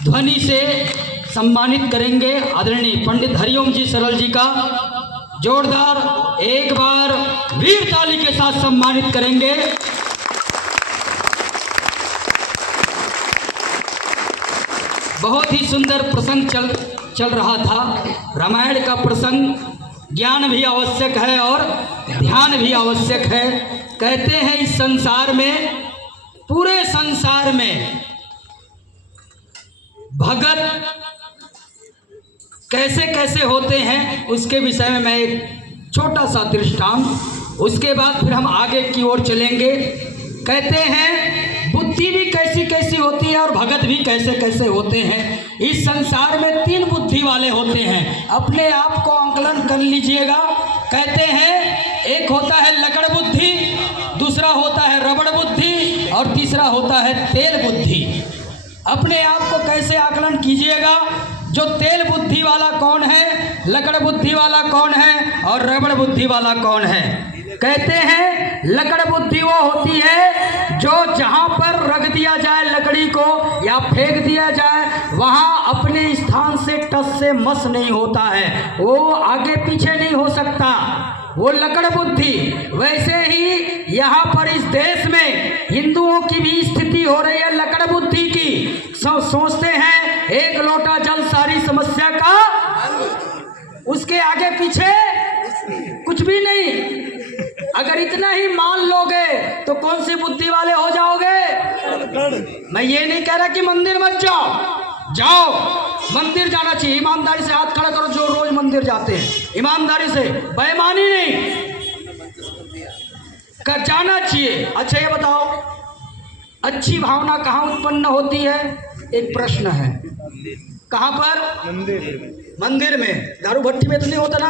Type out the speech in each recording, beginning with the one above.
ध्वनि से सम्मानित करेंगे आदरणीय पंडित हरिओम जी सरल जी का। जोरदार एक बार वीर ताली के साथ सम्मानित करेंगे। बहुत ही सुंदर प्रसंग चल रहा था। रामायण का प्रसंग, ज्ञान भी आवश्यक है और ध्यान भी आवश्यक है। कहते हैं इस संसार में, पूरे संसार में भगत कैसे कैसे होते हैं उसके विषय में मैं एक छोटा सा दृष्टांत, उसके बाद फिर हम आगे की ओर चलेंगे। कहते हैं बुद्धि भी कैसी कैसी होती है और भगत भी कैसे कैसे होते हैं। इस संसार में 3 बुद्धि वाले होते हैं, अपने आप को आंकलन कर लीजिएगा। कहते हैं एक होता है लकड़ बुद्धि, दूसरा होता है रबड़ बुद्धि और तीसरा होता है तेल बुद्धि। अपने आप को कैसे आकलन कीजिएगा, जो तेल बुद्धि वाला कौन है, लकड़ बुद्धि वाला कौन है और रबड़ बुद्धि वाला कौन है। कहते हैं लकड़ बुद्धि वो होती है जो जहाँ पर रख दिया जाए लकड़ी को या फेंक दिया जाए वहाँ अपने स्थान से टस से मस नहीं होता है, वो आगे पीछे नहीं हो सकता, वो लकड़ बुद्धि। वैसे ही यहाँ पर इस देश में हिंदुओं की भी स्थिति हो रही है लकड़ बुद्धि की। सोचते हैं एक लोटा जल सारी समस्या का, उसके आगे पीछे कुछ भी नहीं। अगर इतना ही मान लोगे तो कौन सी बुद्धि वाले हो जाओगे। मैं ये नहीं कह रहा कि मंदिर मत जाओ, मंदिर जाना चाहिए। ईमानदारी से हाथ खड़ा करो जो रोज मंदिर जाते हैं, ईमानदारी से, बेईमानी नहीं कर जाना चाहिए। अच्छा ये बताओ, अच्छी भावना कहाँ उत्पन्न होती है? एक प्रश्न है, कहाँ पर? मंदिर में। दारू भट्टी में तो नहीं होता ना?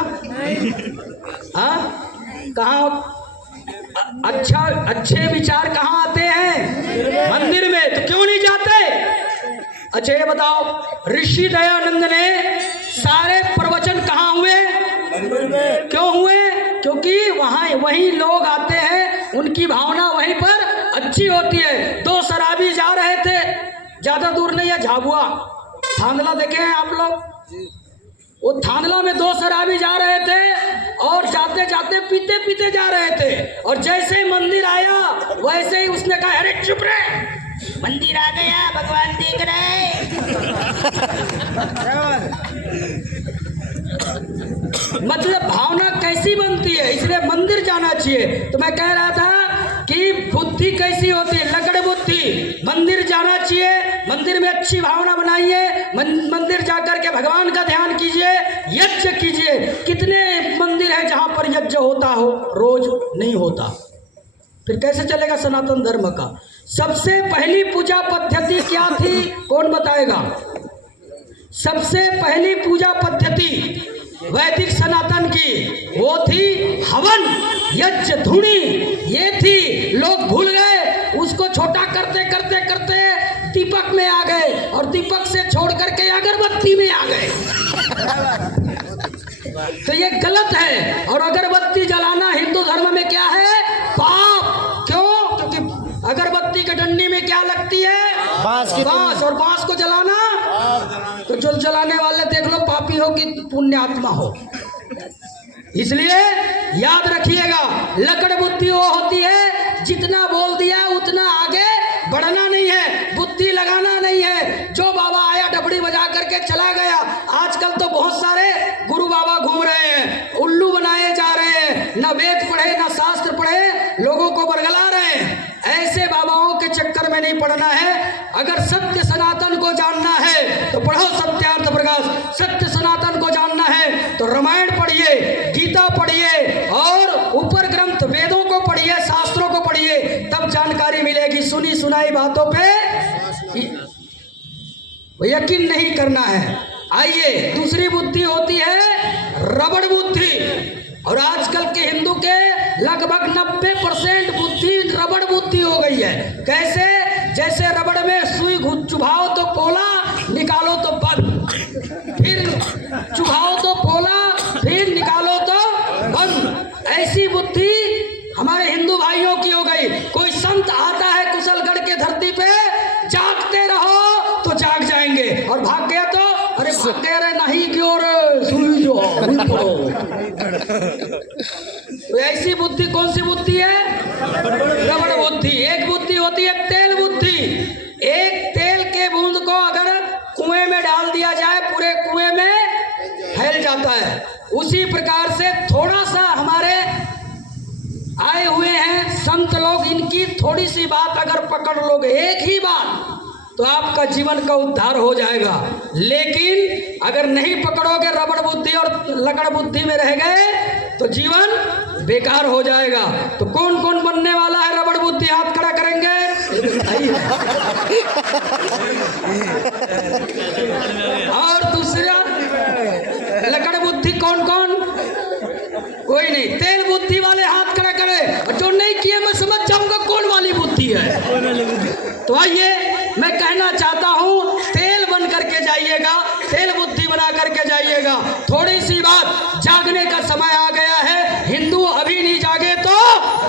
हाँ, कहाँ? अच्छे विचार कहाँ आते हैं? मंदिर में। तो क्यों नहीं जाते? अच्छा ये बताओ, ऋषि दयानंद ने सारे प्रवचन कहाँ हुए? क्यों हुए? क्योंकि वहाँ वही लोग आते हैं, उनकी भावना वहीं पर अच्छी होती है। 2 शराबी जा रहे थे, ज्यादा दूर नहीं है, झाबुआ थांदला देखे हैं आप लोग? वो थांदला में 2 शराबी जा रहे थे और जाते जाते पीते पीते जा रहे थे, और जैसे मंदिर आया वैसे ही उसने कहा अरे चुप रहे, मंदिर आ गया, भगवान देख रहे। मतलब भावना कैसी बनती है, इसलिए मंदिर जाना चाहिए। तो मैं कह रहा था कि बुद्धि कैसी होती है, लकड़ बुद्धि। मंदिर जाना चाहिए, मंदिर में अच्छी भावना बनाइए, मंदिर जाकर के भगवान का ध्यान कीजिए, यज्ञ कीजिए। कितने मंदिर है जहाँ पर यज्ञ होता हो, रोज नहीं होता, फिर कैसे चलेगा सनातन धर्म का? सबसे पहली पूजा पद्धति क्या थी, कौन बताएगा? सबसे पहली पूजा पद्धति वैदिक सनातन की वो थी हवन, यज्ञ, धुनी, ये थी। लोग भूल गए, उसको छोटा करते करते करते दीपक में आ गए और दीपक से छोड़ करके अगरबत्ती में आ गए। तो ये गलत है। और अगरबत्ती जलाना हिंदू धर्म में क्या है? पाप। क्यों? क्योंकि अगरबत्ती के डंडी में क्या लगती है? बांस। और बांस को जलाना, तो जो जलाने वाले देख लो पापी हो कि पुण्यात्मा हो। इसलिए याद रखिएगा, लकड़ बुद्धि वो होती है जितना बोल दिया उतना आगे बढ़ना नहीं है, बुद्धि लगाना नहीं है। जो बाबा आया डबड़ी बजा करके चला गया। आजकल तो बहुत सारे गुरु बाबा घूम रहे हैं, उल्लू बनाए जा रहे हैं, ना वेद पढ़े ना शास्त्र पढ़े, लोगों को बरगला रहे हैं। ऐसे बाबाओं के चक्कर में नहीं पड़ना है। अगर सत्य सनातन को जानना है तो पढ़ो सत्यार्थ प्रकाश। सत्य सनातन को जानना है तो रामायण पढ़िए, गीता पढ़िए और ऊपर ग्रंथ वेदों को पढ़िए, शास्त्रों को पढ़िए, तब जानकारी मिलेगी। सुनी सुनाई बातों पे यकीन नहीं करना है। आइए, दूसरी बुद्धि होती है रबड़ बुद्धि। और आजकल के हिंदू के लगभग 90% बुद्धि रबड़ बुद्धि हो गई है। कैसे? जैसे रबड़ में सुई चुभाओ तो पोला, निकालो तो बंद, फिर चुभाओ तो पोला, फिर निकालो तो बंद। ऐसी बुद्धि हमारे हिंदू भाइयों की हो गई। कोई संत आता है कुशलगढ़ के धरती पे, जागते रहो तो जाग जाएंगे। जाएंगे, और भाग गया तो अरे भाग गया रे नहीं क्यों रे सुई जो तो ऐसी बुद्धि कौन सी बुद्धि है? रबड़ बुद्धि। एक बुद्धि होती है तेल बुद्धि। एक तेल के बूंद को अगर कुएं में डाल दिया जाए पूरे कुएं में फैल जाता है। उसी प्रकार से थोड़ा सा हमारे आए हुए हैं संत लोग, इनकी थोड़ी सी बात अगर पकड़ लोगे, एक ही बात, तो आपका जीवन का उद्धार हो जाएगा। लेकिन अगर नहीं पकड़ोगे, रबड़ बुद्धि और लकड़ बुद्धि में रह गए तो जीवन बेकार हो जाएगा। तो कौन कौन बनने वाला है रबड़ बुद्धि? हाथ खड़ा करेंगे। और दूसरा लकड़ बुद्धि कौन कौन? कोई नहीं। तेल बुद्धि वाले हाथ खड़ा करे, जो नहीं किए मैं समझ जाऊंगा कौन वाली बुद्धि है। तो आइए मैं कहना चाहता हूं, तेल बन करके जाइएगा, तेल बुद्धि बना करके जाइएगा। थोड़ी सी बात, जागने का समय आ गया है। हिंदू अभी नहीं जागे तो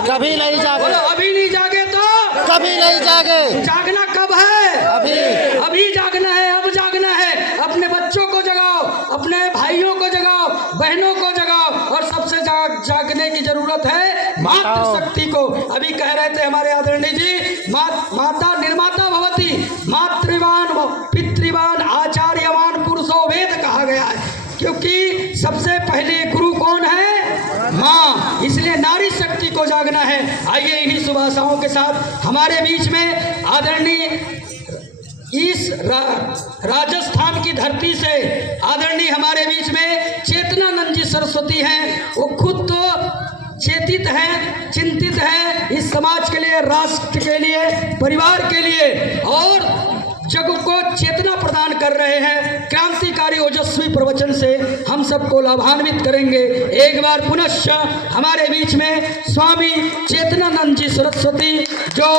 कभी नहीं जागे, बोलो अभी नहीं जागे तो कभी नहीं जागे। जागना कब है? अभी, अभी जागना है, अब जागना है। अपने बच्चों को जगाओ, अपने भाइयों को जगाओ, बहनों को जगाओ, और सबसे जागने की जरूरत है मातृशक्ति को। अभी कह रहे थे हमारे आदरणीय जी, माता निर्माता भवती, मातृवान पितृवान आचार्यवान पुरुषो वेद कहा गया है, क्योंकि सबसे पहले गुरु कौन है? माँ। इसलिए नारी शक्ति को जागना है। आइए इन्हीं शुभ आशाओं के साथ हमारे बीच में आदरणीय इस राजस्थान की धरती से आदरणीय हमारे बीच में चेतनानंद जी सरस्वती हैं। वो खुद तो चेतित हैं, चिंतित हैं इस समाज के लिए, राष्ट्र के लिए, परिवार के लिए, और जग को चेतना प्रदान कर रहे हैं। क्रांतिकारी ओजस्वी प्रवचन से हम सबको लाभान्वित करेंगे। एक बार पुनश्च हमारे बीच में स्वामी चेतनानंद जी सरस्वती, जो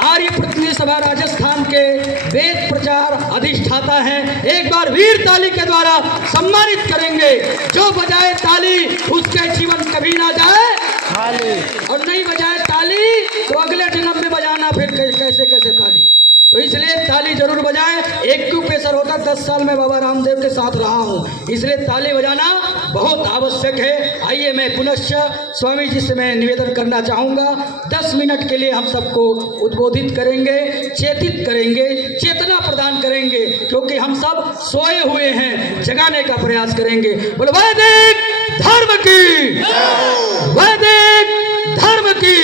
आर्य प्रतिनिधि सभा राजस्थान के वेद प्रचार अधिष्ठाता हैं, एक बार वीर ताली के द्वारा सम्मानित करेंगे। जो बजाए ताली उसके जीवन कभी ना जाए खाली, और नहीं बजाए ताली तो अगले जन्म में बजाना फिर कैसे कैसे ताली। तो इसलिए ताली जरूर बजाएं। एक क्यों प्रेशर होता, 10 साल में बाबा रामदेव के साथ रहा हूँ, इसलिए ताली बजाना बहुत आवश्यक है। आइए मैं पुनश्च स्वामी जी से मैं निवेदन करना चाहूँगा, 10 मिनट के लिए हम सबको उद्बोधित करेंगे, चेतित करेंगे, चेतना प्रदान करेंगे, क्योंकि हम सब सोए हुए हैं, जगाने का प्रयास करेंगे। बोलो वैदिक धर्म की, वैदिक धर्म की।